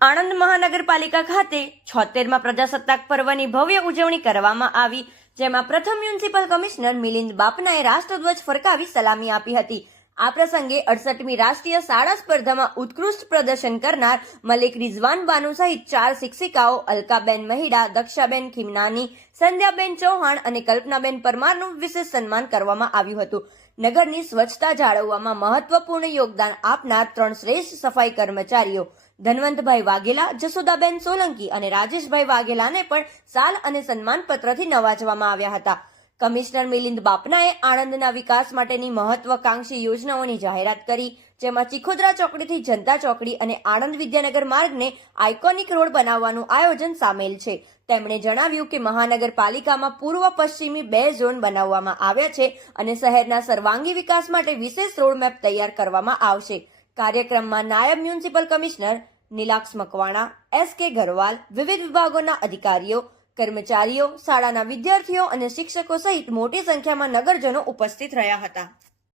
આણંદ મહાનગરપાલિકા ખાતે 76મા પ્રજાસત્તાક પર્વની ભવ્ય ઉજવણી કરવામાં આવી, જેમાં પ્રથમ મ્યુનિસિપલ કમિશનર મિલિંદ બાપનાએ રાષ્ટ્રધ્વજ ફરકાવી સલામી આપી હતી. આ પ્રસંગે 68મી રાષ્ટ્રીય શાળા સ્પર્ધામાં ઉત્કૃષ્ટ પ્રદર્શન કરનાર મલિક રિઝવાન બાનુ સહિત 4 શિક્ષિકાઓ અલકાબેન મહિડા, દક્ષાબેન ખીમનાની, સંધ્યાબેન ચૌહાણ અને કલ્પનાબેન પરમારનું વિશેષ સન્માન કરવામાં આવ્યું હતું. નગરની સ્વચ્છતા જાળવવામાં મહત્વપૂર્ણ યોગદાન આપનાર 3 શ્રેષ્ઠ સફાઈ કર્મચારીઓ ધનવંતભાઈ વાઘેલા, જસોદાબેન સોલંકી અને રાજેશભાઈ વાઘેલાને પણ શાલ અને સન્માનપત્રથી નવાજવામાં આવ્યા હતા. કમિશનર મિલિંદ બાપનાએ આણંદના વિકાસ માટેની મહત્વાકાંક્ષી યોજનાઓની જાહેરાત કરી, જેમાં ચીખોદરા ચોકડીથી જનતા ચોકડી અને આણંદ વિદ્યાનગર માર્ગને આઇકોનિક રોડ બનાવવાનું આયોજન સામેલ છે. તેમણે જણાવ્યું કે મહાનગરપાલિકામાં પૂર્વ પશ્ચિમી 2 ઝોન બનાવવામાં આવ્યા છે અને શહેરના સર્વાંગી વિકાસ માટે વિશેષ રોડમેપ તૈયાર કરવામાં આવશે. કાર્યક્રમમાં નાયબ મ્યુનિસિપલ કમિશનર નીલાક્ષ મકવાણા, એસ.કે. ગરવાલ, વિવિધ વિભાગોના અધિકારીઓ, કર્મચારીઓ, શાળાના વિદ્યાર્થીઓ અને શિક્ષકો સહિત મોટી સંખ્યામાં નગરજનો ઉપસ્થિત રહ્યા હતા.